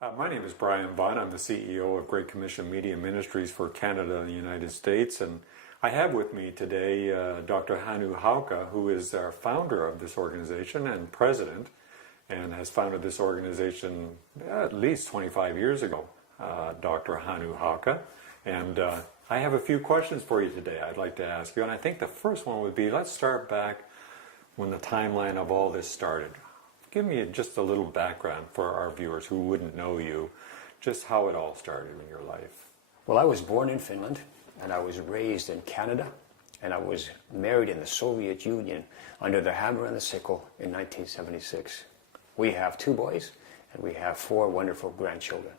My name is Vaughan. I'm the CEO of Great Commission Media Ministries for Canada and the United States. And I have with me today Dr. Hannu, who is our founder of this organization and president, and has founded this organization at least 25 years ago, Dr. Hannu. And I have a few questions for you today I'd like to ask you. And I think the first one would be, let's start back when the timeline of all this started. Give me just a little background for our viewers who wouldn't know you, just how it all started in your life. Well, I was born in Finland, and I was raised in Canada, and I was married in the Soviet Union under the hammer and the sickle in 1976. We have 2 boys, and we have 4 wonderful grandchildren.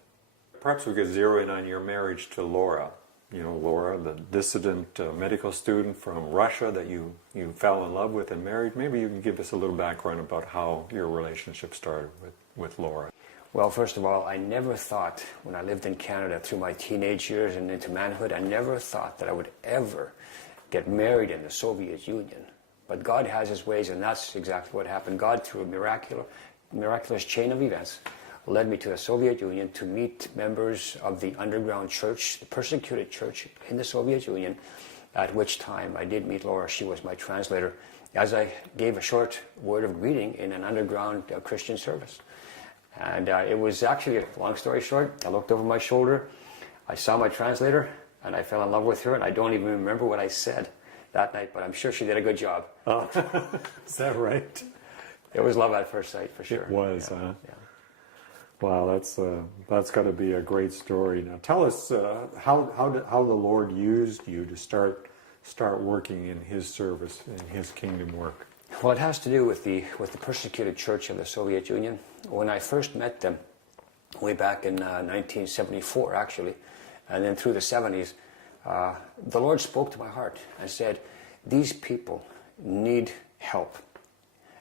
Perhaps we could zero in on your marriage to Laura. You know, Laura, the dissident medical student from Russia that you fell in love with and married. Maybe you can give us a little background about how your relationship started with Laura. Well, first of all, I never thought, when I lived in Canada through my teenage years and into manhood, I never thought that I would ever get married in the Soviet Union. But God has His ways, and that's exactly what happened. God, through a miraculous chain of events, led me to the Soviet Union to meet members of the underground church, the persecuted church in the Soviet Union, at which time I did meet Laura. She was my translator, as I gave a short word of greeting in an underground Christian service. And it was actually, long story short, I looked over my shoulder, I saw my translator, and I fell in love with her, and I don't even remember what I said that night, but I'm sure she did a good job. Oh, is that right? It was love at first sight, for sure. It was, yeah. huh? Yeah. Wow, that's got to be a great story. Now, tell us how the Lord used you to start working in His service, in His kingdom work. Well, it has to do with the persecuted church of the Soviet Union. When I first met them, way back in 1974, actually, and then through the 70s, the Lord spoke to my heart and said, "These people need help."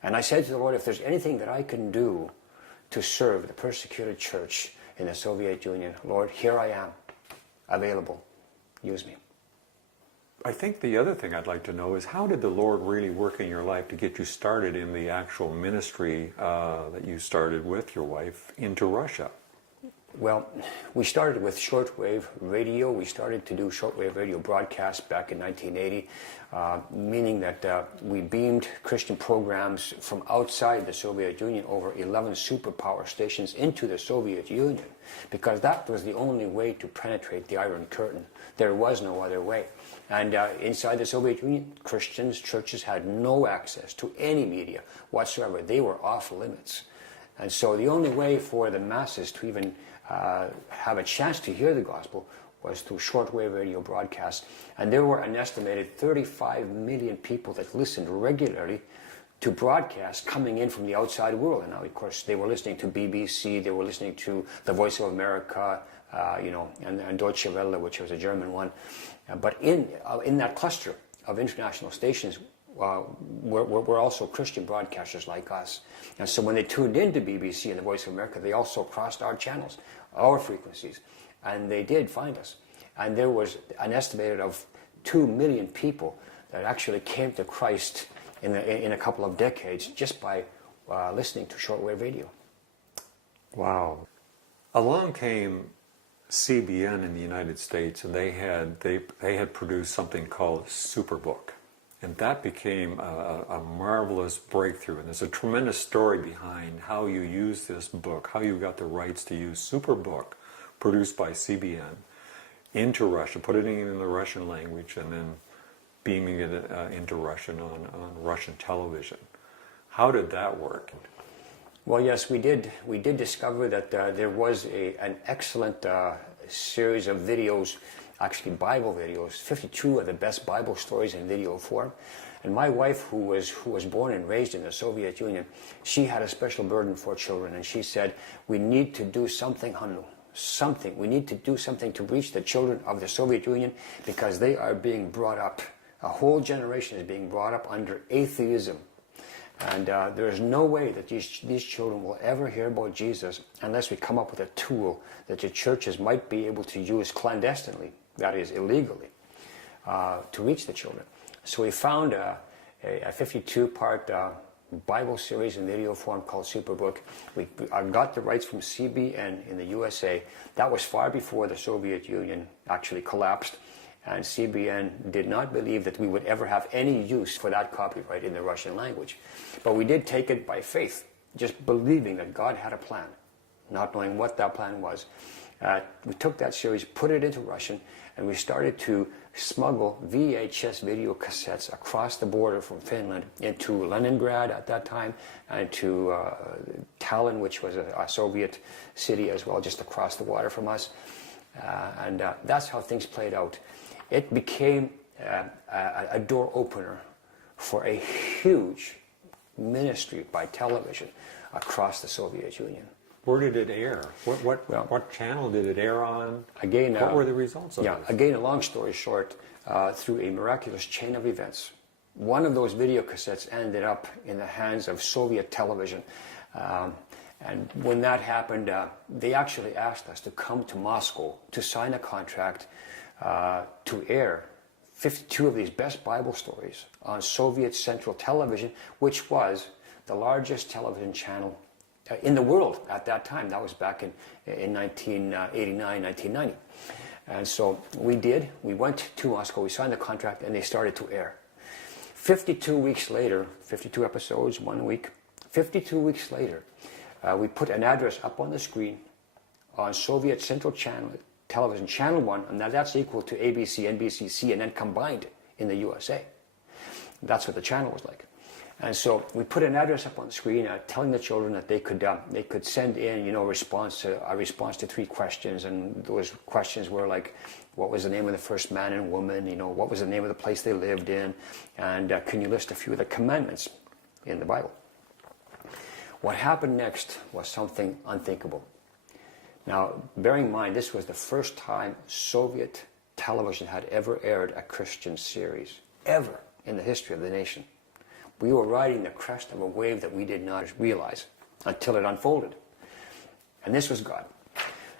And I said to the Lord, if there's anything that I can do to serve the persecuted church in the Soviet Union, Lord, here I am, available. Use me. I think the other thing I'd like to know is, how did the Lord really work in your life to get you started in the actual ministry that you started with your wife into Russia? Well, we started with shortwave radio. We started to do shortwave radio broadcasts back in 1980, meaning that we beamed Christian programs from outside the Soviet Union over 11 superpower stations into the Soviet Union, because that was the only way to penetrate the Iron Curtain. There was no other way. And inside the Soviet Union, Christians, churches had no access to any media whatsoever. They were off limits. And so the only way for the masses to even have a chance to hear the gospel was through shortwave radio broadcasts. And there were an estimated 35 million people that listened regularly to broadcasts coming in from the outside world. And now, of course, they were listening to BBC, they were listening to the Voice of America, and Deutsche Welle, which was a German one. But in that cluster of international stations were also Christian broadcasters like us. And so when they tuned into BBC and the Voice of America, they also crossed our channels, our frequencies, and they did find us. And there was an estimated of 2 million people that actually came to Christ in a couple of decades just by listening to shortwave radio. Wow. Along came CBN in the United States, and they had produced something called Superbook. And that became a marvelous breakthrough. And there's a tremendous story behind how you used this book, how you got the rights to use Superbook, produced by CBN, into Russia, put it in the Russian language, and then beaming it into Russian on Russian television. How did that work? Well, yes, we did discover that there was an excellent series of videos, actually Bible videos, 52 of the best Bible stories in video form. And my wife, who was born and raised in the Soviet Union, she had a special burden for children, and she said, we need to do something, Hannu, something. We need to do something to reach the children of the Soviet Union, because they are being brought up. A whole generation is being brought up under atheism. And there is no way that these children will ever hear about Jesus unless we come up with a tool that the churches might be able to use clandestinely, that is, illegally, to reach the children. So we found a 52-part Bible series in video form called Superbook. I got the rights from CBN in the USA. That was far before the Soviet Union actually collapsed, and CBN did not believe that we would ever have any use for that copyright in the Russian language. But we did take it by faith, just believing that God had a plan, not knowing what that plan was. We took that series, put it into Russian, and we started to smuggle VHS video cassettes across the border from Finland into Leningrad at that time, and to Tallinn, which was a Soviet city as well, just across the water from us. And that's how things played out. It became a door opener for a huge ministry by television across the Soviet Union. Where did it air? What channel did it air on? Again, what were the results of this? Again, a long story short, through a miraculous chain of events, one of those video cassettes ended up in the hands of Soviet television. And when that happened, they actually asked us to come to Moscow to sign a contract to air 52 of these best Bible stories on Soviet Central Television, which was the largest television channel in the world at that time. That was back in 1989, 1990. And so we did. We went to Moscow, we signed the contract, and they started to air. 52 weeks later, 52 episodes, 1 week, 52 weeks later, we put an address up on the screen on Soviet Central Television, Channel 1, and that's equal to ABC, NBC, CNN combined in the USA. That's what the channel was like. And so we put an address up on the screen, telling the children that they could send in, a response to 3 questions, and those questions were like, what was the name of the first man and woman? What was the name of the place they lived in? And can you list a few of the commandments in the Bible? What happened next was something unthinkable. Now, bearing in mind, this was the first time Soviet television had ever aired a Christian series, ever in the history of the nation. We were riding the crest of a wave that we did not realize until it unfolded. And this was God.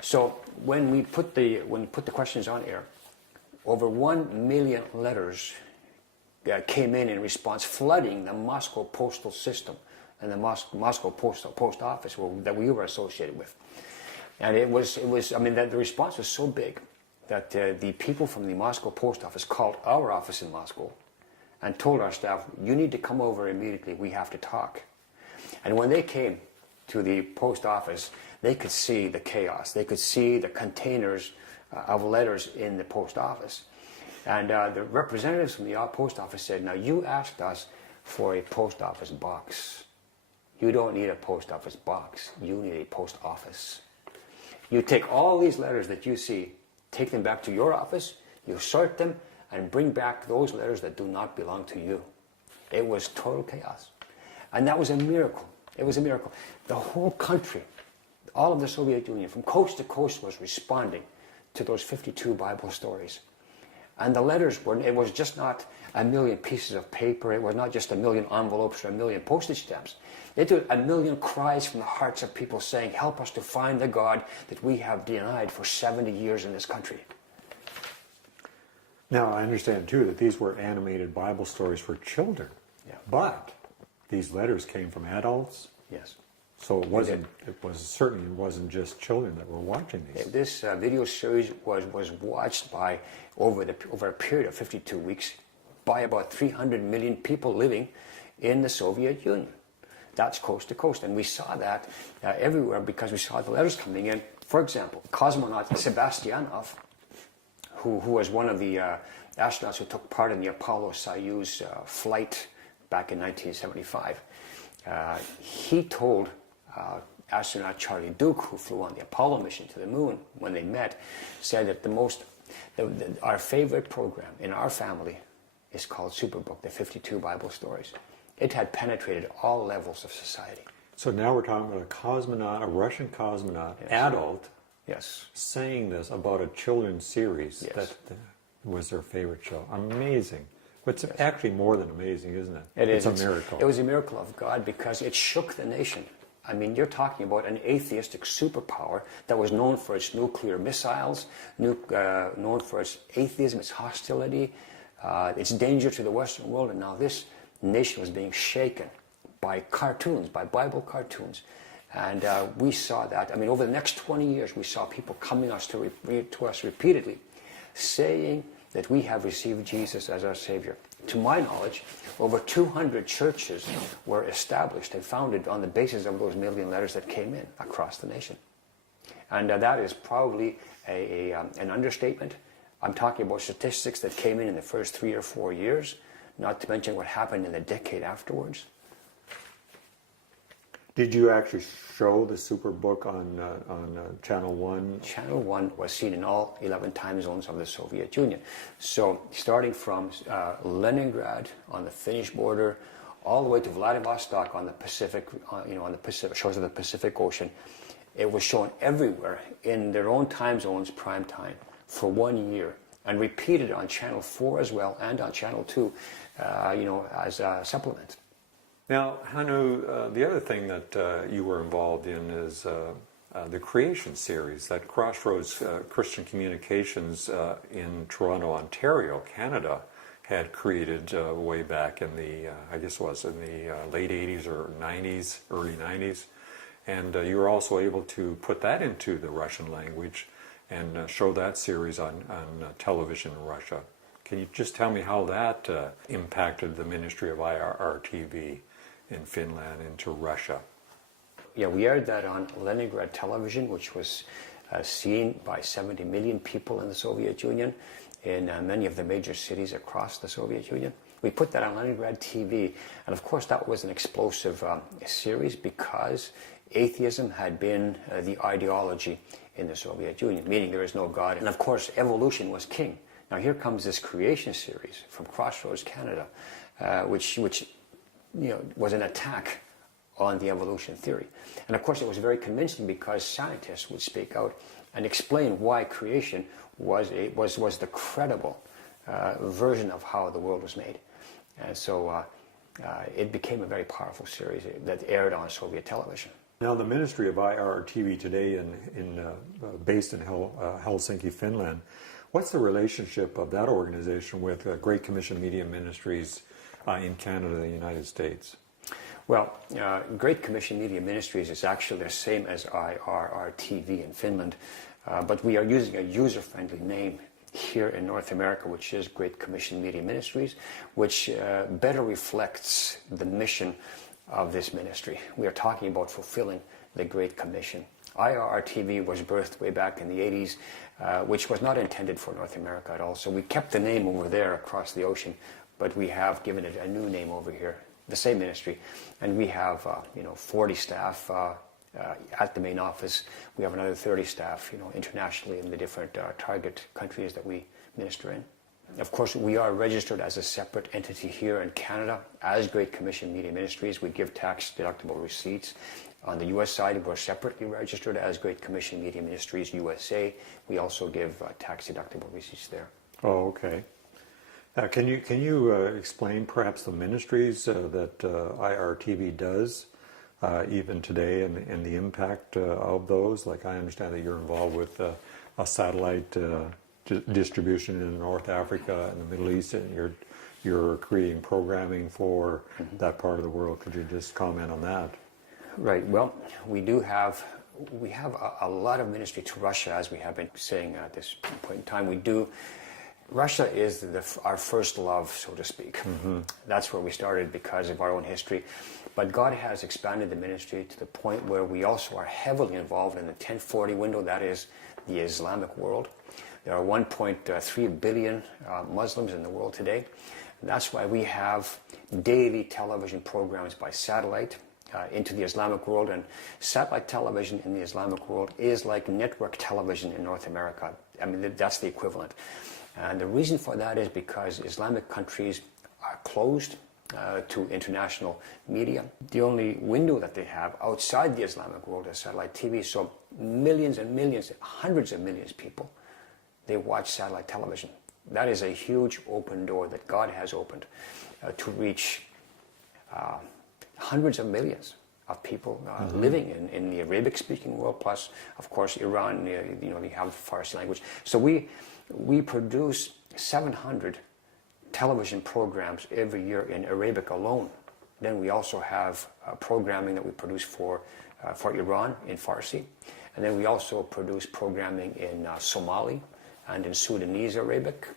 So when we put the questions on air, over 1 million letters came in response, flooding the Moscow postal system and the Moscow post office that we were associated with. And the response was so big that the people from the Moscow post office called our office in Moscow and told our staff, you need to come over immediately, we have to talk. And when they came to the post office, they could see the chaos. They could see the containers of letters in the post office. And the representatives from the post office said, now you asked us for a post office box. You don't need a post office box, you need a post office. You take all these letters that you see, take them back to your office, you sort them, and bring back those letters that do not belong to you. It was total chaos. And that was a miracle. It was a miracle. The whole country, all of the Soviet Union, from coast to coast, was responding to those 52 Bible stories. And the letters it was just not a million pieces of paper. It was not just a million envelopes or a million postage stamps. It was a million cries from the hearts of people saying, help us to find the God that we have denied for 70 years in this country. Now, I understand, too, that these were animated Bible stories for children. Yeah. But these letters came from adults. Yes. So certainly wasn't just children that were watching these. This video series was watched by, over a period of 52 weeks, by about 300 million people living in the Soviet Union. That's coast to coast. And we saw that everywhere because we saw the letters coming in. For example, cosmonaut Sebastianov, who was one of the astronauts who took part in the Apollo-Soyuz flight back in 1975. He told astronaut Charlie Duke, who flew on the Apollo mission to the moon, when they met, said that our favorite program in our family is called Superbook, the 52 Bible stories. It had penetrated all levels of society. So now we're talking about a cosmonaut, a Russian cosmonaut, yes. Adult, yes, saying this about a children's series. Yes. That was their favorite show. Amazing. But it's actually more than amazing, isn't it? It's a miracle. It was a miracle of God because it shook the nation. I mean, you're talking about an atheistic superpower that was known for its nuclear missiles, known for its atheism, its hostility, its danger to the Western world, and now this nation was being shaken by cartoons, by Bible cartoons. And we saw that. I mean, over the next 20 years, we saw people coming to us repeatedly saying that we have received Jesus as our Savior. To my knowledge, over 200 churches were established and founded on the basis of those million letters that came in across the nation. And that is probably an understatement. I'm talking about statistics that came in the first 3 or 4 years, not to mention what happened in the decade afterwards. Did you actually show the Superbook on Channel 1? Channel 1 was seen in all 11 time zones of the Soviet Union. So starting from Leningrad on the Finnish border, all the way to Vladivostok on the Pacific, on the Pacific shores of the Pacific Ocean, it was shown everywhere in their own time zones, prime time, for 1 year, and repeated on Channel 4 as well and on Channel 2, as a supplement. Now, Hannu, the other thing that you were involved in is the Creation Series that Crossroads Christian Communications in Toronto, Ontario, Canada, had created way back in the, I guess it was in the late 80s or 90s, early 90s. And you were also able to put that into the Russian language and show that series on television in Russia. Can you just tell me how that impacted the ministry of IRTV in Finland into Russia? Yeah, we aired that on Leningrad television, which was seen by 70 million people in the Soviet Union, in many of the major cities across the Soviet Union. We put that on Leningrad TV, and of course that was an explosive series because atheism had been the ideology in the Soviet Union, meaning there is no God, and of course evolution was king. Now here comes this Creation Series from Crossroads Canada, which was an attack on the evolution theory. And of course it was very convincing because scientists would speak out and explain why creation was the credible version of how the world was made. And so it became a very powerful series that aired on Soviet television. Now, the ministry of IRTV today, based in Helsinki, Finland, what's the relationship of that organization with Great Commission Media Ministries in Canada and the United States? Well, Great Commission Media Ministries is actually the same as IRRTV in Finland, but we are using a user-friendly name here in North America, which is Great Commission Media Ministries, which better reflects the mission of this ministry. We are talking about fulfilling the Great Commission. IRRTV was birthed way back in the 80s, which was not intended for North America at all. So we kept the name over there across the ocean, but we have given it a new name over here, the same ministry. And we have 40 staff at the main office. We have another 30 staff internationally in the different target countries that we minister in. Of course, we are registered as a separate entity here in Canada as Great Commission Media Ministries. We give tax-deductible receipts. On the U.S. side, we're separately registered as Great Commission Media Ministries USA. We also give tax-deductible receipts there. Oh, okay. Can you explain perhaps the ministries that IRTV does even today and the impact of those? Like, I understand that you're involved with a satellite distribution in North Africa and the Middle East, and you're creating programming for that part of the world. Could you just comment on that? Right. Well, we have a lot of ministry to Russia, as we have been saying at this point in time. Russia is our first love, so to speak. That's where we started because of our own history. But God has expanded the ministry to the point where we also are heavily involved in the 1040 window, that is the Islamic world. There are 1.3 billion Muslims in the world today. That's why we have daily television programs by satellite into the Islamic world. And satellite television in the Islamic world is like network television in North America. I mean, that's the equivalent. And the reason for that is because Islamic countries are closed to international media. The only window that they have outside the Islamic world is satellite TV. So millions and millions, hundreds of millions of people, they watch satellite television. That is a huge open door that God has opened to reach hundreds of millions of people living in the Arabic-speaking world, plus, of course, Iran. They have the Farsi language. So we produce 700 television programs every year in Arabic alone. Then we also have programming that we produce for Iran in Farsi. And then we also produce programming in Somali and in Sudanese Arabic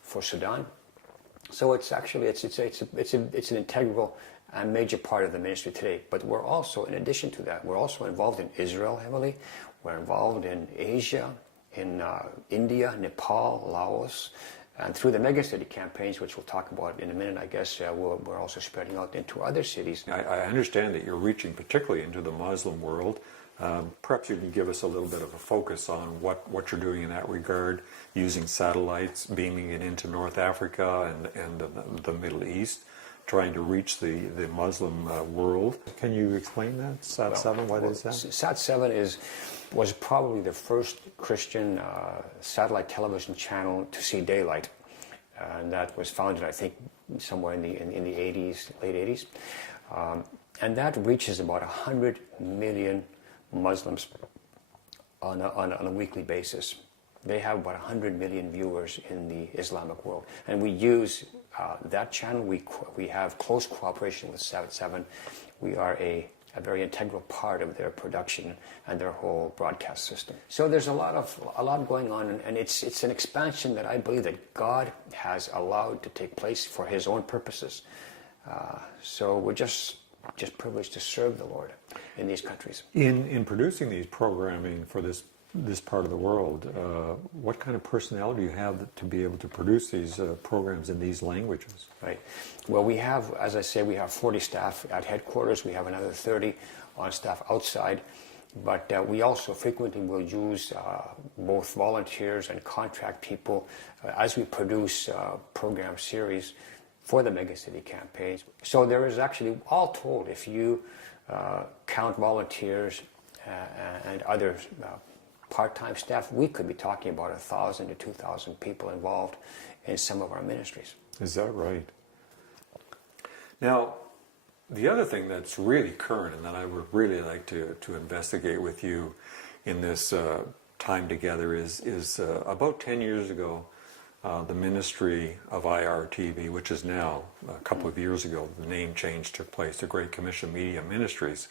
for Sudan. So it's actually it's an integral and major part of the ministry today. But we're also, in addition to that, we're also involved in Israel heavily. We're involved in Asia, in India, Nepal, Laos, and through the megacity campaigns, which we'll talk about in a minute, I guess, we're also spreading out into other cities. I understand that you're reaching particularly into the Muslim world. Perhaps you can give us a little bit of a focus on what you're doing in that regard, using satellites, beaming it into North Africa and the Middle East, trying to reach the Muslim world. Can you explain that? Sat-7, what is that? Sat-7 was probably the first Christian satellite television channel to see daylight. And that was founded, I think, somewhere in the 80s, late 80s. And that reaches about 100 million Muslims on a weekly basis. They have about 100 million viewers in the Islamic world. And we use that channel. We have close cooperation with Sat-7. We are a very integral part of their production and their whole broadcast system. So there's a lot going on, and it's an expansion that I believe that God has allowed to take place for His own purposes. So we're just privileged to serve the Lord in these countries. In producing these programming for this part of the world, what kind of personnel do you have to be able to produce these programs in these languages? Right. Well, we have, as I say, we have 40 staff at headquarters. We have another 30 on staff outside. But we also frequently will use both volunteers and contract people as we produce program series for the megacity campaigns. So there is actually, all told, if you count volunteers and other part-time staff, we could be talking about 1,000 to 2,000 people involved in some of our ministries. Is that right? Now, the other thing that's really current and that I would really like to investigate with you in this time together is about 10 years ago, the ministry of IRTV, which is now a couple of years ago, the name change took place, the Great Commission Media Ministries.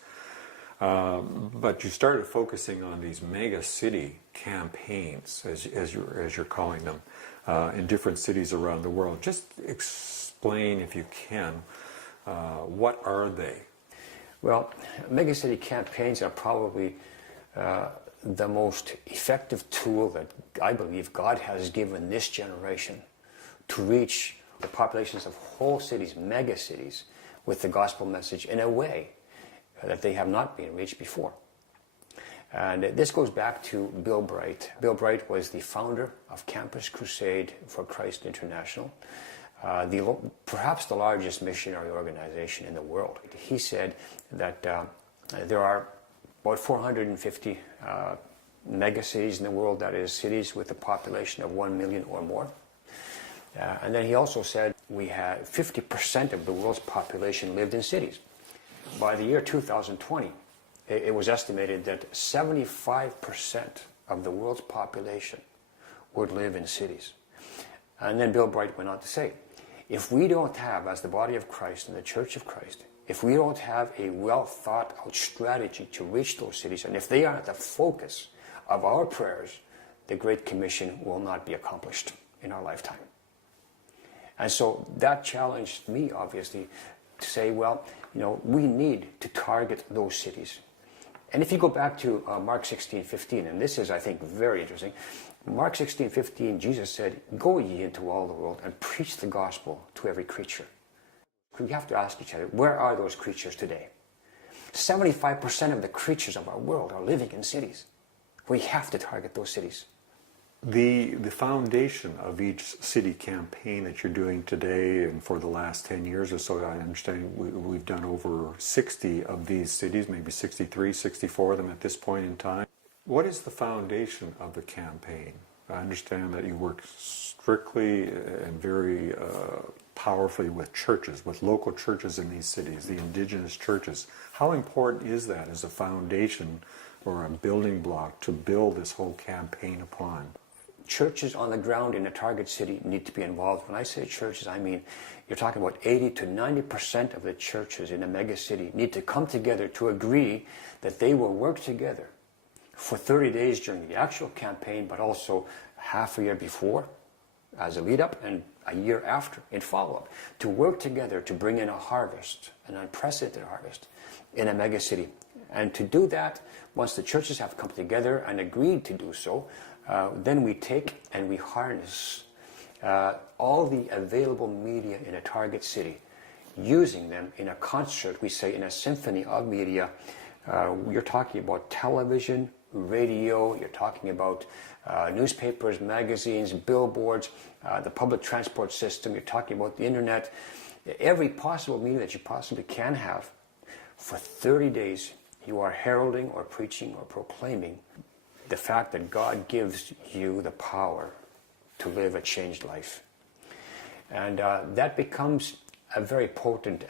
But you started focusing on these mega city campaigns, as you're calling them, in different cities around the world. Just explain, if you can, what are they? Well, mega city campaigns are probably the most effective tool that I believe God has given this generation to reach the populations of whole cities, mega cities, with the gospel message in a way that they have not been reached before. And this goes back to Bill Bright. Bill Bright was the founder of Campus Crusade for Christ International, perhaps the largest missionary organization in the world. He said that there are about 450 mega cities in the world, that is, cities with a population of 1 million or more. And then he also said we had 50% of the world's population lived in cities. By the year 2020, it was estimated that 75% of the world's population would live in cities. And then Bill Bright went on to say, if we don't have, as the body of Christ and the Church of Christ, if we don't have a well thought out strategy to reach those cities, and if they aren't the focus of our prayers, the Great Commission will not be accomplished in our lifetime. And so that challenged me, obviously, to say, well, we need to target those cities. And if you go back to Mark 16:15, and this is, I think, very interesting. Mark 16:15, Jesus said, "Go ye into all the world and preach the gospel to every creature." We have to ask each other, where are those creatures today? 75% of the creatures of our world are living in cities. We have to target those cities. The foundation of each city campaign that you're doing today and for the last 10 years or so, I understand we've done over 60 of these cities, maybe 63, 64 of them at this point in time. What is the foundation of the campaign? I understand that you work strictly and very powerfully with churches, with local churches in these cities, the indigenous churches. How important is that as a foundation or a building block to build this whole campaign upon? churches on the ground in a target city need to be involved. When I say churches, I mean you're talking about 80 to 90% of the churches in a mega city need to come together to agree that they will work together for 30 days during the actual campaign, but also half a year before as a lead-up and a year after in follow-up, to work together to bring in a harvest, an unprecedented harvest in a mega city. And to do that, once the churches have come together and agreed to do so, then we take and we harness all the available media in a target city, using them in a concert, we say in a symphony of media. You're talking about television, radio, you're talking about newspapers, magazines, billboards, the public transport system, you're talking about the internet, every possible media that you possibly can have. For 30 days, you are heralding or preaching or proclaiming the fact that God gives you the power to live a changed life. And that becomes a very potent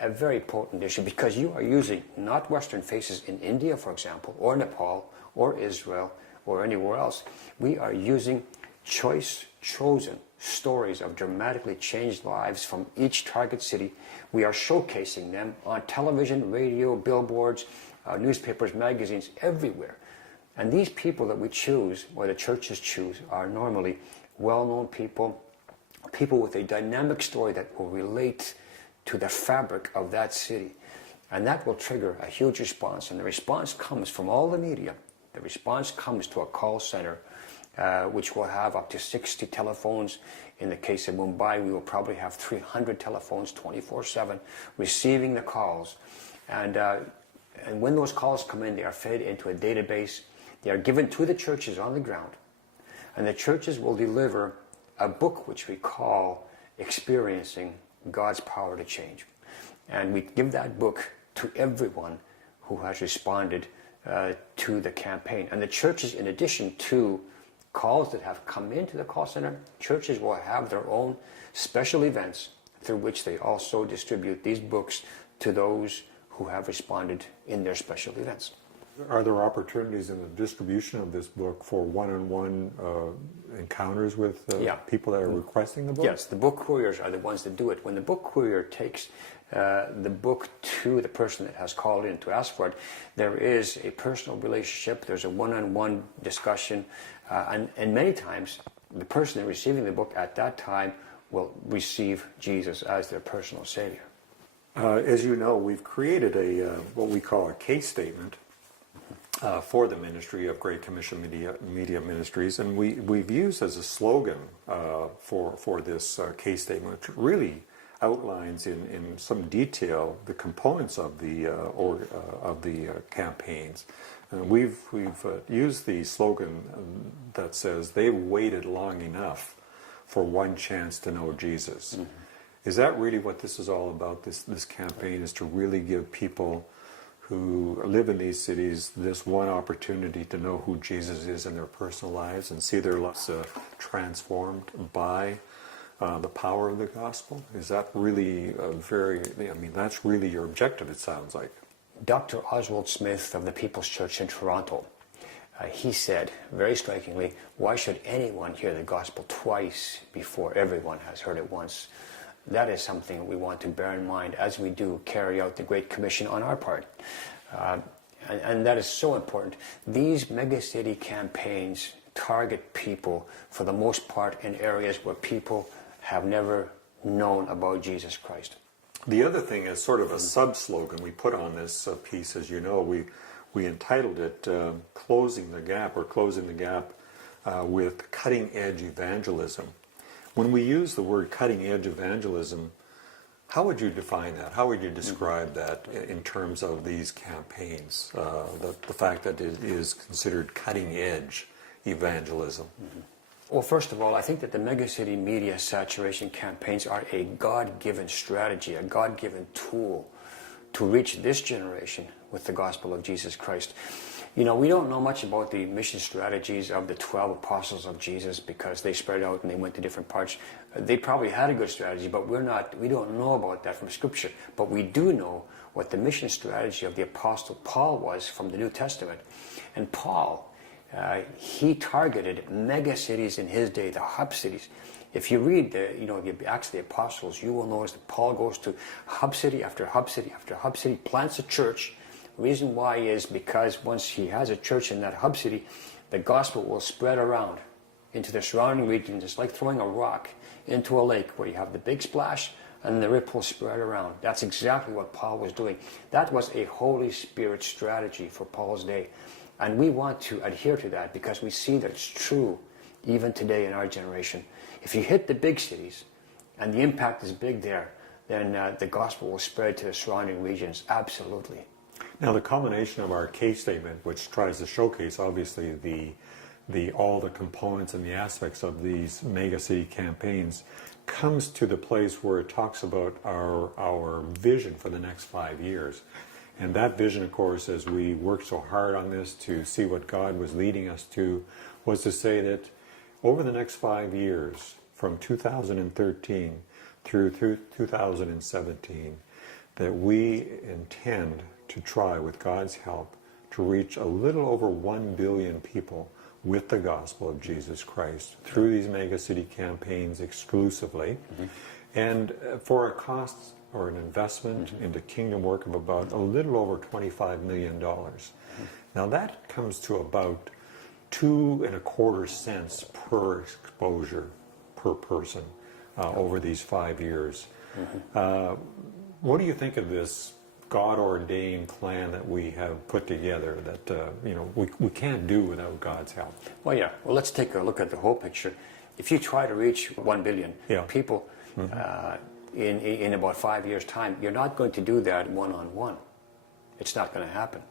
issue, because you are using not Western faces in India, for example, or Nepal, or Israel, or anywhere else. We are using chosen stories of dramatically changed lives from each target city. We are showcasing them on television, radio, billboards, newspapers, magazines, everywhere. And these people that we choose, or the churches choose, are normally well-known people with a dynamic story that will relate to the fabric of that city. And that will trigger a huge response. And the response comes from all the media. The response comes to a call center, which will have up to 60 telephones. In the case of Mumbai, we will probably have 300 telephones 24/7 receiving the calls. And when those calls come in, they are fed into a database. They are given to the churches on the ground. And the churches will deliver a book which we call Experiencing God's Power to Change. And we give that book to everyone who has responded to the campaign. And the churches, in addition to calls that have come into the call center, churches will have their own special events through which they also distribute these books to those who have responded in their special events. Are there opportunities in the distribution of this book for one-on-one encounters with people that are requesting the book? Yes, the book couriers are the ones that do it. When the book courier takes the book to the person that has called in to ask for it, there is a personal relationship, there's a one-on-one discussion, and many times the person receiving the book at that time will receive Jesus as their personal Savior. As you know, we've created what we call a case statement for the ministry of Great Commission Media Ministries, and we've used as a slogan for this case statement, which really outlines in some detail the components of the campaigns. And we've used the slogan that says, "They've waited long enough for one chance to know Jesus." Mm-hmm. Is that really what this is all about? This campaign is to really give people who live in these cities this one opportunity to know who Jesus is in their personal lives and see their lives transformed by the power of the gospel? Is that really that's really your objective, it sounds like. Dr. Oswald Smith of the People's Church in Toronto, he said, very strikingly, why should anyone hear the gospel twice before everyone has heard it once? That is something we want to bear in mind as we do carry out the Great Commission on our part. And that is so important. These megacity campaigns target people, for the most part, in areas where people have never known about Jesus Christ. The other thing is sort of a sub-slogan we put on this piece, as you know. We entitled it Closing the Gap with Cutting-Edge Evangelism. When we use the word cutting-edge evangelism, how would you define that? How would you describe that in terms of these campaigns, the fact that it is considered cutting-edge evangelism? Mm-hmm. Well, first of all, I think that the megacity media saturation campaigns are a God-given strategy, a God-given tool to reach this generation with the gospel of Jesus Christ. You know, we don't know much about the mission strategies of the 12 apostles of Jesus, because they spread out and they went to different parts. They probably had a good strategy, but we don't know about that from Scripture. But we do know what the mission strategy of the apostle Paul was from the New Testament. And Paul, he targeted mega cities in his day, the hub cities. If you read the Acts of the Apostles, you will notice that Paul goes to hub city after hub city after hub city, plants a church. Reason why is because once he has a church in that hub city, the gospel will spread around into the surrounding regions. It's like throwing a rock into a lake where you have the big splash and the ripples spread around. That's exactly what Paul was doing. That was a Holy Spirit strategy for Paul's day. And we want to adhere to that because we see that it's true even today in our generation. If you hit the big cities and the impact is big there, then the gospel will spread to the surrounding regions. Absolutely. Now, the combination of our case statement, which tries to showcase obviously all the components and the aspects of these mega city campaigns, comes to the place where it talks about our vision for the next 5 years. And that vision, of course, as we worked so hard on this to see what God was leading us to, was to say that over the next 5 years, from 2013 through 2017, that we intend to try, with God's help, to reach a little over 1 billion people with the gospel of Jesus Christ through these mega city campaigns exclusively, and for a cost or an investment into kingdom work of about a little over $25 million. Now that comes to about 2.25 cents per exposure per person over these 5 years. What do you think of this God-ordained plan that we have put together that we can't do without God's help? Well, yeah. Well, let's take a look at the whole picture. If you try to reach 1 billion people in about 5 years' time, you're not going to do that one-on-one. It's not going to happen.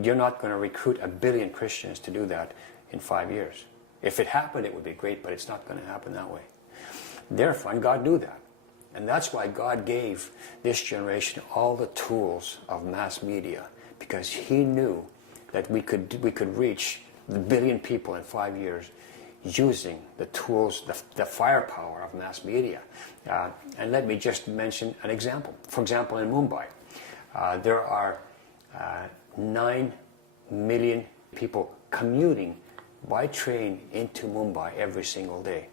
You're not going to recruit 1 billion Christians to do that in 5 years. If it happened, it would be great, but it's not going to happen that way. Therefore, and God knew that. And that's why God gave this generation all the tools of mass media, because he knew that we could reach the 1 billion people in 5 years using the tools, the firepower of mass media. And let me just mention an example. For example, in Mumbai, there are 9 million people commuting by train into Mumbai every single day.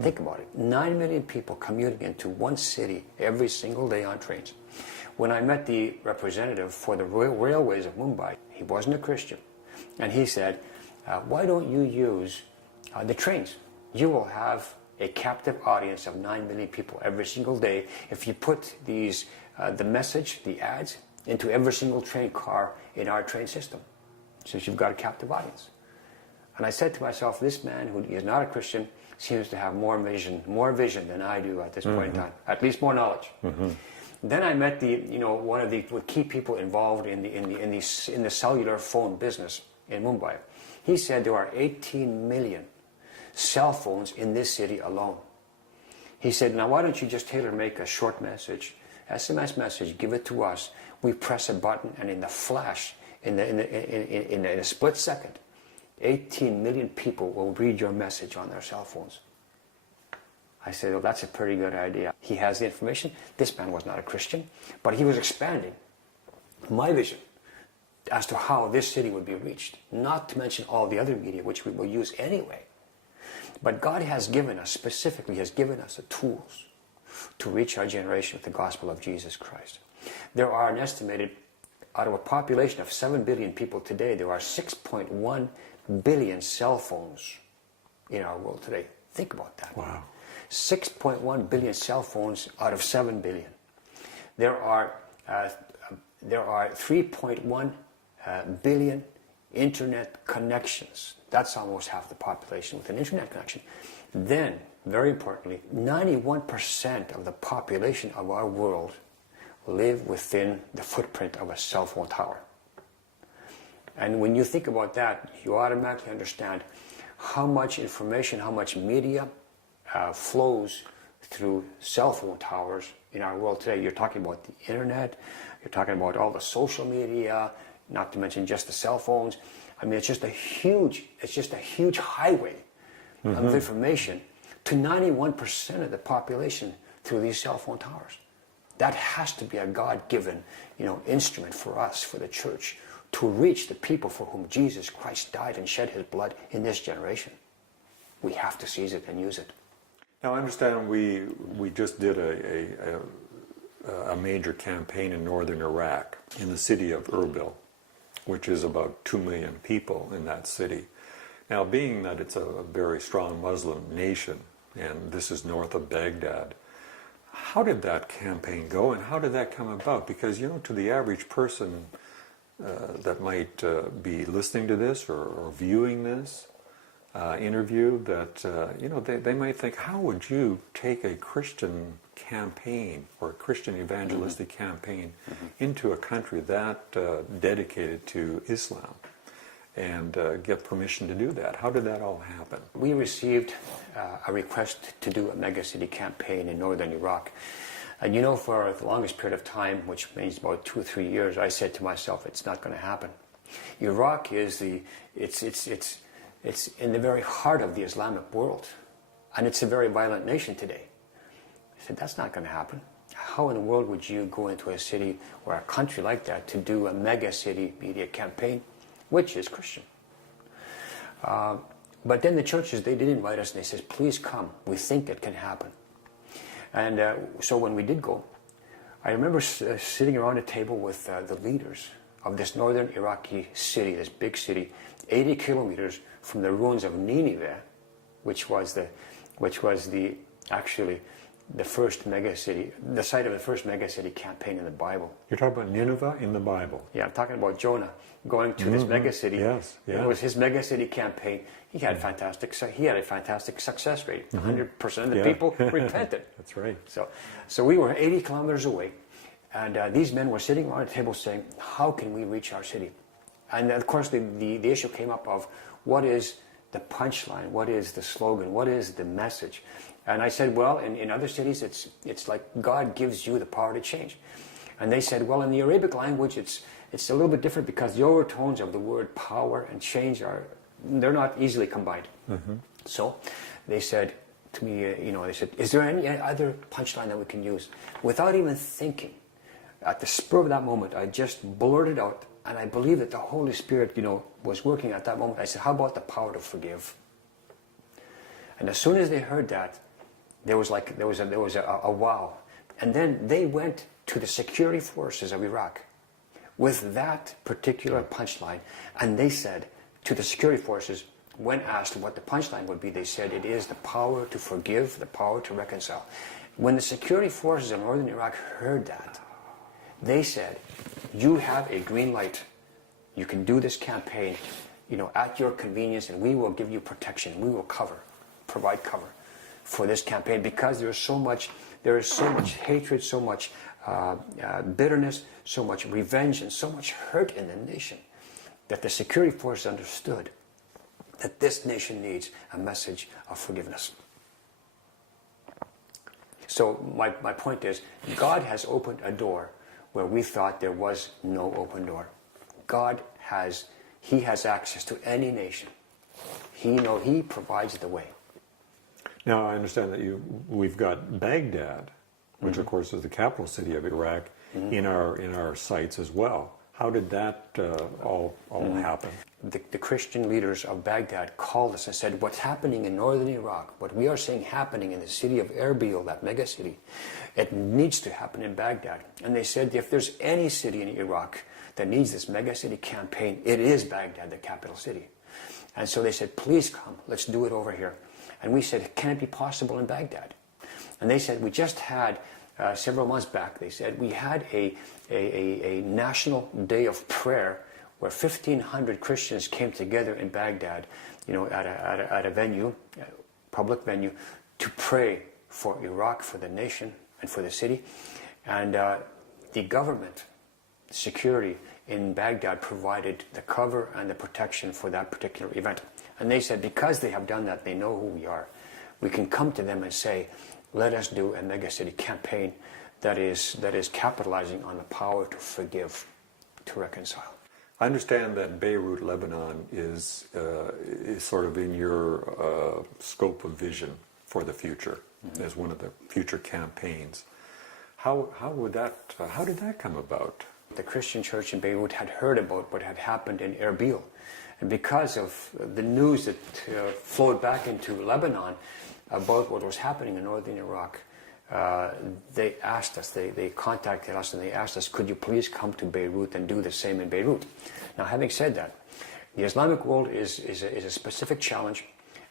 Think about it. 9 million people commuting into one city every single day on trains. When I met the representative for the railways of Mumbai, he wasn't a Christian. And he said, why don't you use the trains? You will have a captive audience of 9 million people every single day if you put these, the message, the ads, into every single train car in our train system. Since you've got a captive audience. And I said to myself, this man who is not a Christian seems to have more vision than I do at this point in time, at least more knowledge. Then I met one of the key people involved in the cellular phone business in Mumbai. He said there are 18 million cell phones in this city alone. He said, now why don't you just tailor-make a short message, SMS message, give it to us. We press a button, and in the flash, in a split second, 18 million people will read your message on their cell phones. I said, well, that's a pretty good idea. He has the information. This man was not a Christian, but he was expanding my vision as to how this city would be reached, not to mention all the other media, which we will use anyway. But God has given us, specifically, has given us the tools to reach our generation with the gospel of Jesus Christ. There are an estimated, out of a population of 7 billion people today, there are 6.1 billion cell phones in our world today. Think about that. Wow. 6.1 billion cell phones out of 7 billion. There are 3.1 billion internet connections. That's almost half the population with an internet connection. Then, very importantly, 91% of the population of our world live within the footprint of a cell phone tower. And when you think about that, you automatically understand how much information, how much media flows through cell phone towers in our world today. You're talking about the internet, you're talking about all the social media, not to mention just the cell phones. I mean, it's just a huge highway of information to 91% of the population through these cell phone towers. That has to be a God-given, instrument for us, for the church, to reach the people for whom Jesus Christ died and shed his blood in this generation. We have to seize it and use it. Now, I understand we just did a major campaign in northern Iraq, in the city of Erbil, which is about 2 million people in that city. Now, being that it's a very strong Muslim nation, and this is north of Baghdad, how did that campaign go, and how did that come about? Because, to the average person that might be listening to this or viewing this interview, that, they might think, how would you take a Christian campaign or a Christian evangelistic campaign into a country that dedicated to Islam and get permission to do that? How did that all happen? We received a request to do a megacity campaign in northern Iraq. And for the longest period of time, which means about 2 or 3 years, I said to myself, it's not going to happen. Iraq is it's in the very heart of the Islamic world. And it's a very violent nation today. I said, that's not going to happen. How in the world would you go into a city or a country like that to do a mega city media campaign, which is Christian? But then the churches, they did invite us, and they said, please come. We think it can happen. And so when we did go, I remember sitting around a table with the leaders of this northern Iraqi city, this big city, 80 kilometers from the ruins of Nineveh, which was actually the first mega city, the site of the first mega city campaign in the Bible. You're talking about Nineveh in the Bible? Yeah, I'm talking about Jonah going to this mega city. Yes, yes. It was his mega city campaign. He had a fantastic success rate. 100% of the people repented. That's right. So we were 80 kilometers away, and these men were sitting around a table saying, how can we reach our city? And of course the issue came up of what is the punchline, what is the slogan, what is the message? And I said, well, in other cities it's like God gives you the power to change. And they said, well, in the Arabic language it's a little bit different because the overtones of the word power and change they're not easily combined. So they said to me, they said, is there any other punchline that we can use? Without even thinking, at the spur of that moment, I just blurted out, and I believe that the Holy Spirit, was working at that moment. I said, how about the power to forgive? And as soon as they heard that, there was a wow. And then they went to the security forces of Iraq with that particular punchline, and they said to the security forces, when asked what the punchline would be, they said it is the power to forgive, the power to reconcile. When the security forces of northern Iraq heard that, they said, you have a green light. You can do this campaign, at your convenience, and we will give you protection. We will provide cover for this campaign, because there is so much hatred, so much bitterness, so much revenge, and so much hurt in the nation, that the security forces understood that this nation needs a message of forgiveness. So my point is, God has opened a door where we thought there was no open door. He has access to any nation. He provides the way. Now, I understand that we've got Baghdad, which of course is the capital city of Iraq, in our sights as well. How did that all happen? The Christian leaders of Baghdad called us and said, what's happening in northern Iraq, what we are seeing happening in the city of Erbil, that mega city, it needs to happen in Baghdad. And they said, if there's any city in Iraq that needs this mega city campaign, it is Baghdad, the capital city. And so they said, please come, let's do it over here. And we said, can it be possible in Baghdad? And they said, we just had, several months back, they said, we had a national day of prayer where 1,500 Christians came together in Baghdad, at a venue, a public venue, to pray for Iraq, for the nation, and for the city. And the government, security in Baghdad provided the cover and the protection for that particular event. And they said, because they have done that, they know who we are. We can come to them and say, let us do a megacity campaign that is capitalizing on the power to forgive, to reconcile. I understand that Beirut, Lebanon is sort of in your scope of vision for the future as one of the future campaigns. How did that come about? The Christian church in Beirut had heard about what had happened in Erbil. And because of the news that flowed back into Lebanon about what was happening in northern Iraq, they asked us, they contacted us and they asked us, could you please come to Beirut and do the same in Beirut? Now, having said that, the Islamic world is a specific challenge,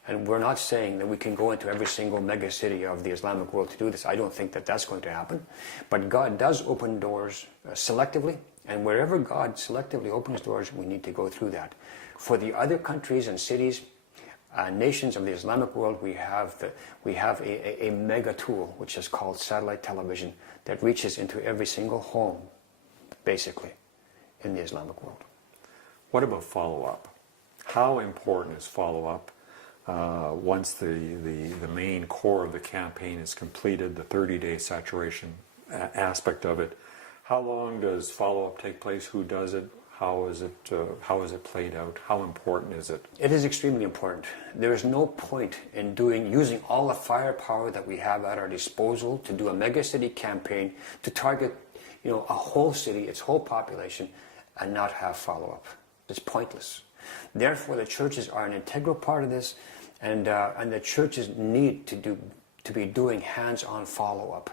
and we're not saying that we can go into every single mega city of the Islamic world to do this. I don't think that that's going to happen. But God does open doors selectively, and wherever God selectively opens doors, we need to go through that. For the other countries and cities, nations of the Islamic world, we have a mega tool, which is called satellite television, that reaches into every single home, basically, in the Islamic world. What about follow-up? How important is follow-up once the main core of the campaign is completed, the 30-day saturation aspect of it? How long does follow-up take place? Who does it? How is it played out? How important is it? It is extremely important. There is no point in using all the firepower that we have at our disposal to do a mega city campaign to target, a whole city, its whole population, and not have follow-up. It's pointless. Therefore, the churches are an integral part of this, and the churches need to be doing hands-on follow-up.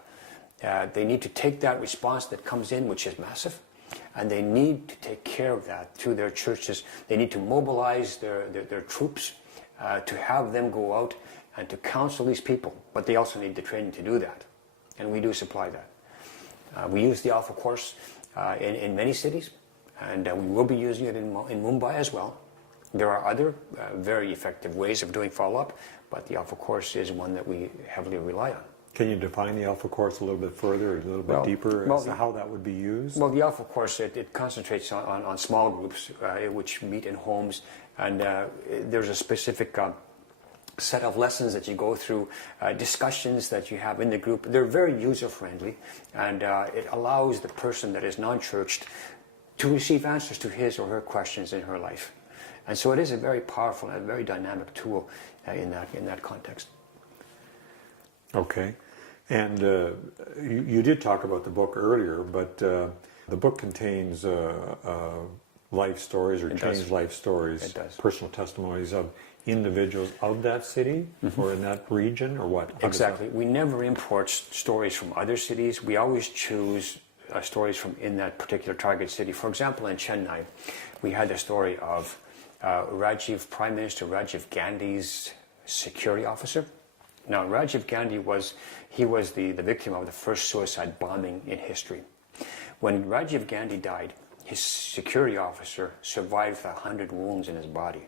They need to take that response that comes in, which is massive, and they need to take care of that through their churches. They need to mobilize their troops to have them go out and to counsel these people, but they also need the training to do that, and we do supply that. We use the Alpha course in many cities, and we will be using it in Mumbai as well. There are other very effective ways of doing follow-up, but the Alpha course is one that we heavily rely on. Can you define the Alpha course a little bit further, a little bit deeper as to how that would be used? Well, the Alpha course, it concentrates on small groups which meet in homes, and there's a specific set of lessons that you go through, discussions that you have in the group. They're very user-friendly, and it allows the person that is non-churched to receive answers to his or her questions in her life. And so it is a very powerful and a very dynamic tool in that context. Okay. And you did talk about the book earlier, but the book contains life stories or changed life stories, personal testimonies of individuals of that city or in that region, or what? Exactly. We never import stories from other cities. We always choose stories from in that particular target city. For example, in Chennai, we had the story of Prime Minister Rajiv Gandhi's security officer. Now, Rajiv Gandhi was the victim of the first suicide bombing in history. When Rajiv Gandhi died, his security officer survived 100 wounds in his body.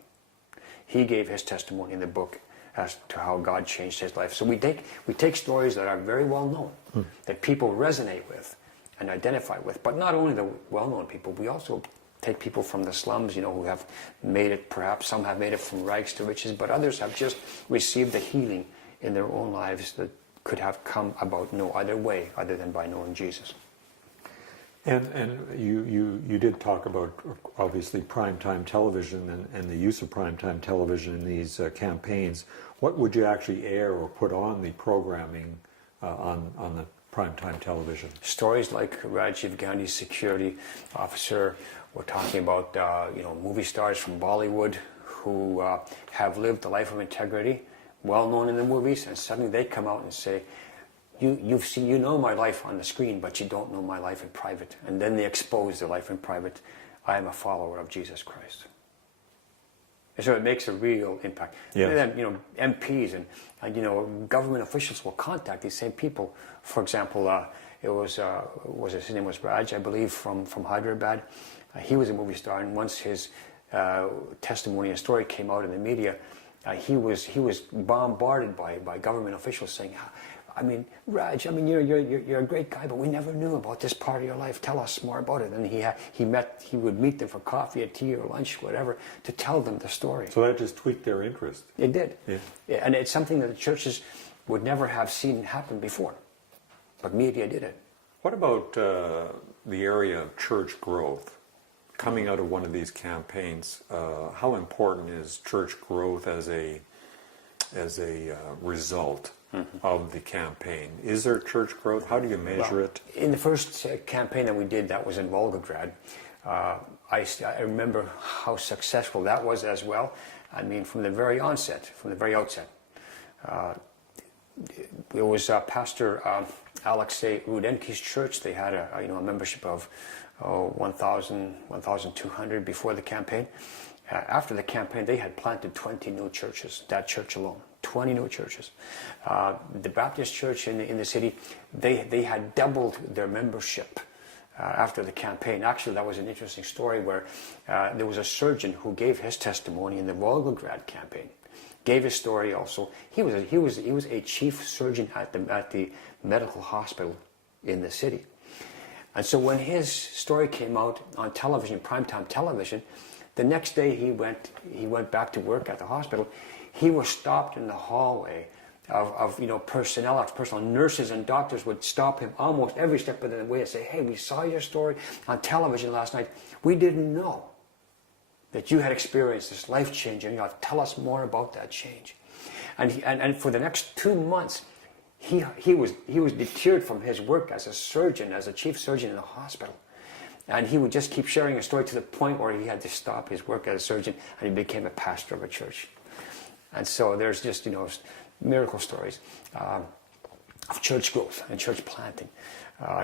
He gave his testimony in the book as to how God changed his life. So we take stories that are very well known, that people resonate with and identify with, but not only the well-known people, we also take people from the slums, who have made it, perhaps some have made it from rags to riches, but others have just received the healing in their own lives that could have come about no other way other than by knowing Jesus. And you did talk about, obviously, primetime television and the use of primetime television in these campaigns. What would you actually air or put on the programming on the primetime television? Stories like Rajiv Gandhi's security officer. We're talking about movie stars from Bollywood who have lived a life of integrity, well known in the movies, and suddenly they come out and say, you know my life on the screen, but you don't know my life in private. And then they expose their life in private. I am a follower of Jesus Christ. And so it makes a real impact. Yes. And then, MPs and government officials will contact these same people. For example, his name was Raj, I believe, from Hyderabad. He was a movie star, and once his testimony and story came out in the media, he was bombarded by government officials saying, Raj, you're a great guy, but we never knew about this part of your life. Tell us more about it. And he would meet them for coffee or tea or lunch, whatever, to tell them the story. So that just tweaked their interest. It did. Yeah. And it's something that the churches would never have seen happen before. But media did it. What about the area of church growth? Coming out of one of these campaigns, how important is church growth as a as a result of the campaign? Is there church growth? How do you measure it? In the first campaign that we did, that was in Volgograd, I remember how successful that was as well. I mean, from the very outset. It was Pastor Alexei Rudenki's church. They had a membership of 1,200 before the campaign. After the campaign, they had planted 20 new churches, that church alone, 20 new churches. The Baptist church in the city, they had doubled their membership after the campaign. Actually, that was an interesting story where there was a surgeon who gave his testimony in the Volgograd campaign. Gave his story also. He was a chief surgeon at the medical hospital in the city. And so when his story came out on television, primetime television, the next day he went back to work at the hospital. He was stopped in the hallway of personnel nurses and doctors would stop him almost every step of the way and say, "Hey, we saw your story on television last night. We didn't know that you had experienced this life-changing. Tell us more about that change." And for the next 2 months, he was deterred from his work as a surgeon, as a chief surgeon in a hospital. And he would just keep sharing his story to the point where he had to stop his work as a surgeon and he became a pastor of a church. And so there's just, miracle stories of church growth and church planting.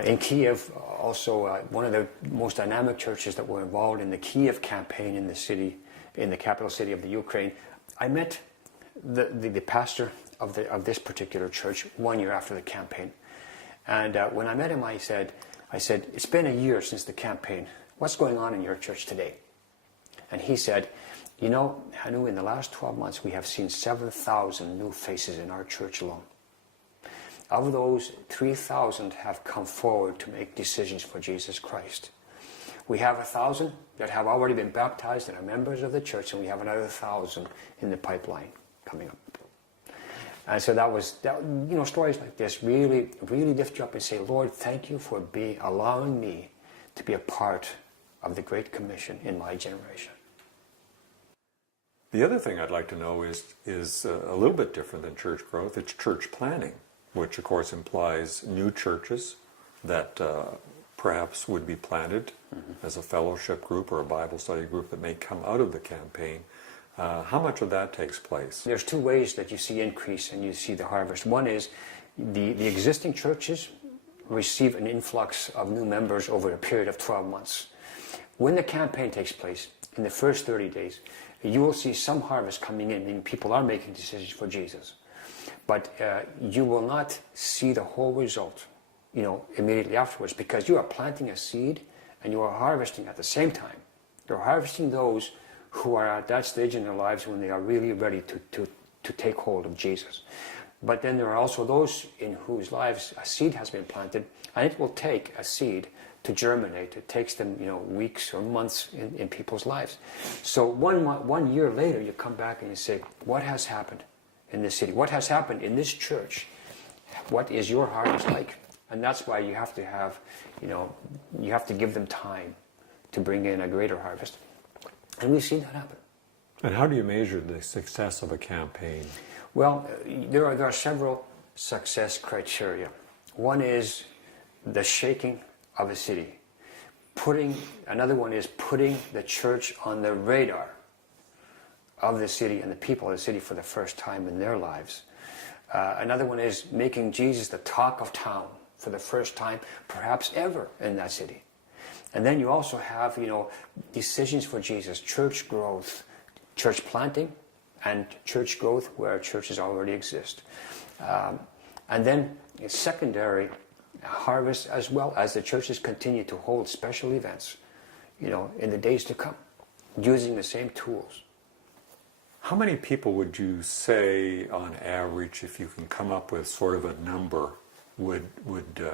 In Kiev, also one of the most dynamic churches that were involved in the Kiev campaign in the city, in the capital city of the Ukraine. I met the pastor of this particular church 1 year after the campaign. And when I met him, I said, "It's been a year since the campaign. What's going on in your church today?" And he said, "Hannu, in the last 12 months, we have seen 7,000 new faces in our church alone. Of those, 3,000 have come forward to make decisions for Jesus Christ. We have 1,000 that have already been baptized and are members of the church, and we have another 1,000 in the pipeline coming up." And so stories like this really, really lift you up and say, "Lord, thank you for allowing me to be a part of the Great Commission in my generation." The other thing I'd like to know is a little bit different than church growth. It's church planting, which of course implies new churches that perhaps would be planted as a fellowship group or a Bible study group that may come out of the campaign. How much of that takes place? There's two ways that you see increase and you see the harvest. One is the existing churches receive an influx of new members over a period of 12 months. When the campaign takes place, in the first 30 days, you will see some harvest coming in, meaning people are making decisions for Jesus. But you will not see the whole result, immediately afterwards, because you are planting a seed and you are harvesting at the same time. You're harvesting those who are at that stage in their lives when they are really ready to take hold of Jesus. But then there are also those in whose lives a seed has been planted, and it will take a seed to germinate. It takes them, weeks or months in people's lives. So one year later, you come back and you say, "What has happened in this city? What has happened in this church? What is your harvest like?" And that's why you have to have, you have to give them time to bring in a greater harvest. And we've seen that happen. And how do you measure the success of a campaign? Well, there are several success criteria. One is the shaking of a city. Another one is putting the church on the radar of the city and the people of the city for the first time in their lives. Another one is making Jesus the talk of town for the first time, perhaps ever, in that city. And then you also have, decisions for Jesus, church growth, church planting, and church growth where churches already exist. And then secondary harvest, as well as the churches continue to hold special events, in the days to come, using the same tools. How many people would you say, on average, if you can come up with sort of a number, would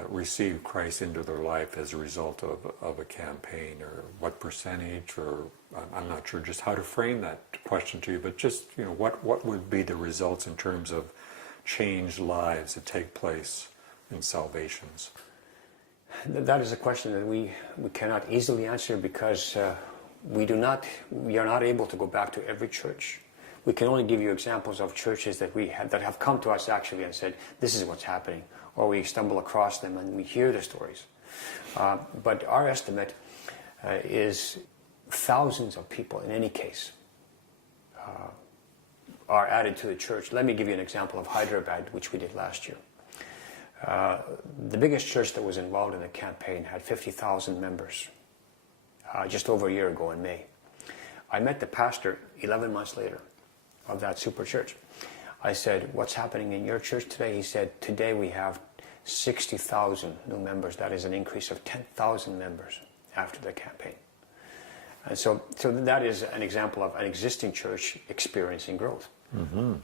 receive Christ into their life as a result of a campaign, or what percentage, or I'm not sure just how to frame that question to you, but just what would be the results in terms of changed lives that take place in salvations? That is a question that we cannot easily answer because we are not able to go back to every church. We can only give you examples of churches that that have come to us actually and said, this is what's happening. Or we stumble across them and we hear the stories. But our estimate is thousands of people in any case are added to the church. Let me give you an example of Hyderabad, which we did last year. The biggest church that was involved in the campaign had 50,000 members just over a year ago in May. I met the pastor 11 months later of that super church. I said, what's happening in your church today? He said, today we have 60,000 new members. That is an increase of 10,000 members after the campaign. And so that is an example of an existing church experiencing growth. Mm-hmm.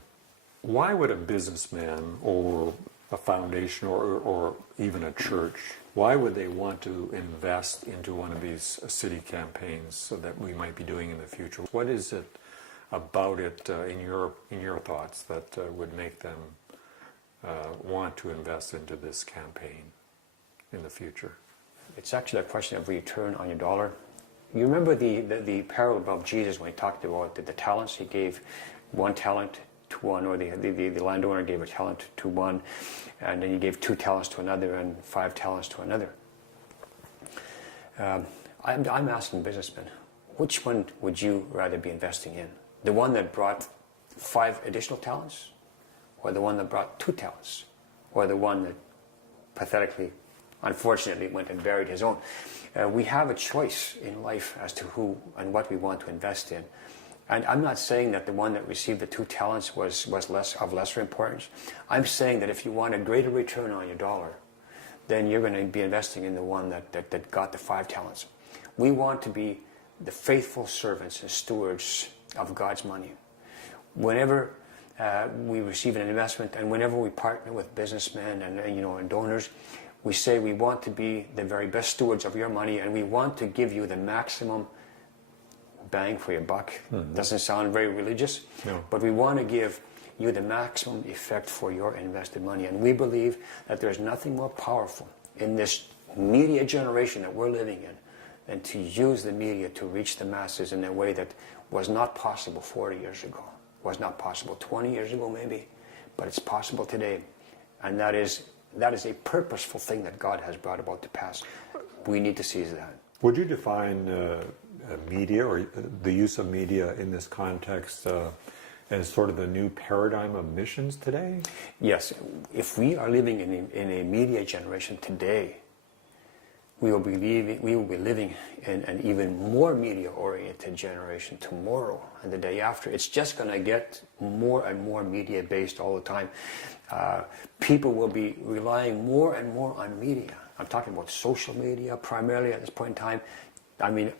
Why would a businessman or a foundation or even a church, why would they want to invest into one of these city campaigns so that we might be doing in the future? What is it about it in your thoughts that would make them want to invest into this campaign in the future? It's actually a question of return on your dollar. You remember the parable of Jesus when he talked about the talents? He gave one talent to one, or the landowner gave a talent to one, and then he gave 2 talents to another and 5 talents to another. I'm asking businessmen, which one would you rather be investing in? The one that brought 5 additional talents, or the one that brought 2 talents, or the one that pathetically, unfortunately, went and buried his own? We have a choice in life as to who and what we want to invest in. And I'm not saying that the one that received the 2 talents was lesser importance. I'm saying that if you want a greater return on your dollar, then you're going to be investing in the one that got the 5 talents. We want to be the faithful servants and stewards of God's money. Whenever we receive an investment, and whenever we partner with businessmen and donors, we say we want to be the very best stewards of your money, and we want to give you the maximum bang for your buck. Mm-hmm. Doesn't sound very religious, no. But we want to give you the maximum effect for your invested money. And we believe that there's nothing more powerful in this media generation that we're living in than to use the media to reach the masses in a way that was not possible 40 years ago, was not possible 20 years ago maybe, but it's possible today. And that is a purposeful thing that God has brought about to pass. We need to seize that. Would you define media or the use of media in this context as sort of the new paradigm of missions today? Yes. If we are living in a media generation today, we will be living in an even more media-oriented generation tomorrow and the day after. It's just going to get more and more media-based all the time. People will be relying more and more on media. I'm talking about social media primarily at this point in time. I mean,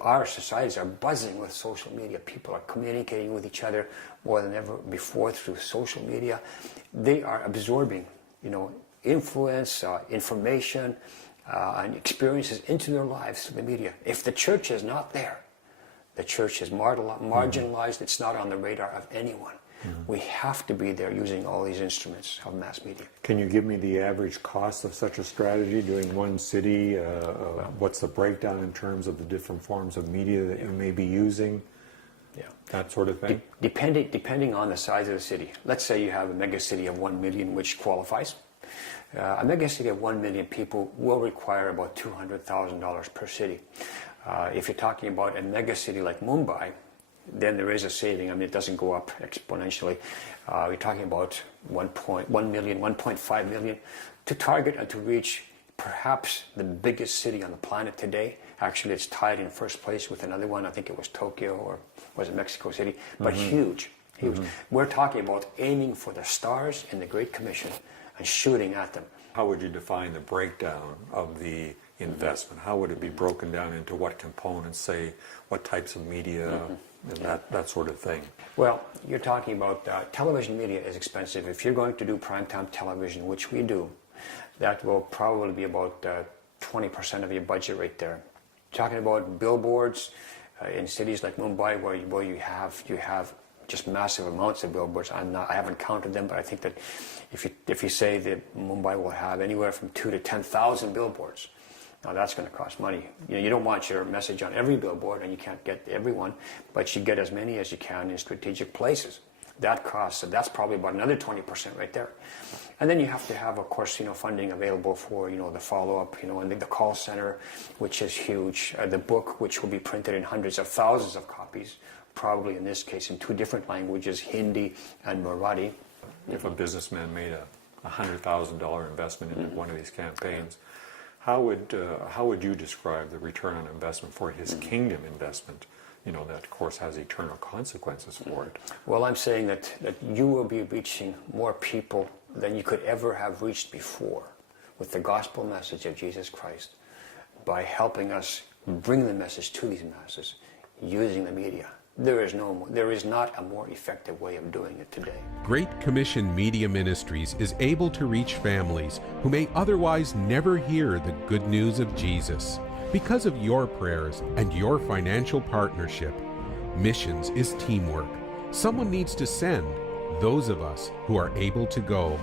our societies are buzzing with social media. People are communicating with each other more than ever before through social media. They are absorbing, influence, information, and experiences into their lives through the media. If the church is not there, the church is marginalized. It's not on the radar of anyone. Mm-hmm. We have to be there using all these instruments of mass media. Can you give me the average cost of such a strategy doing one city? What's the breakdown in terms of the different forms of media that you may be using? Yeah, that sort of thing. Depending on the size of the city. Let's say you have a mega city of 1 million, which qualifies. A mega city of 1 million people will require about $200,000 per city. If you're talking about a mega city like Mumbai, then there is a saving. I mean, it doesn't go up exponentially. We're talking about 1 million, 1.5 million to target and to reach perhaps the biggest city on the planet today. Actually, it's tied in first place with another one. I think it was Tokyo or was it Mexico City, but mm-hmm. huge. Mm-hmm. We're talking about aiming for the stars in the Great Commission and shooting at them. How would you define the breakdown of the investment? How would it be broken down into what components, say, what types of media, mm-hmm. and that sort of thing? Well, you're talking about television media is expensive. If you're going to do primetime television, which we do, that will probably be about 20% of your budget right there. Talking about billboards in cities like Mumbai, where you have just massive amounts of billboards. I haven't counted them, but I think that if you say that Mumbai will have anywhere from 2,000 to 10,000 billboards, Now that's going to cost money. You don't want your message on every billboard, and you can't get everyone, but you get as many as you can in strategic places. That costs, so that's probably about another 20% right there. And then you have to have, of course, funding available for, the follow-up, and the call center, which is huge. The book, which will be printed in hundreds of thousands of copies, probably in this case in 2 different languages, Hindi and Marathi. If a businessman made a $100,000 investment into one of these campaigns, how would you describe the return on investment for his kingdom investment? That of course has eternal consequences for it. Well, I'm saying that you will be reaching more people than you could ever have reached before with the gospel message of Jesus Christ by helping us bring the message to these masses using the media. There is not a more effective way of doing it today. Great Commission Media Ministries is able to reach families who may otherwise never hear the good news of Jesus. Because of your prayers and your financial partnership, missions is teamwork. Someone needs to send, those of us who are able to go.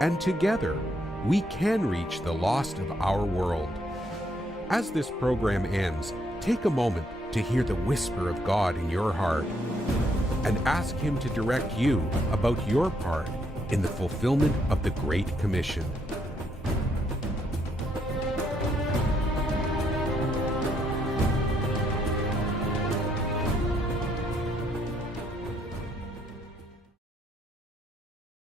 And together, we can reach the lost of our world. As this program ends, take a moment to hear the whisper of God in your heart and ask Him to direct you about your part in the fulfillment of the Great Commission.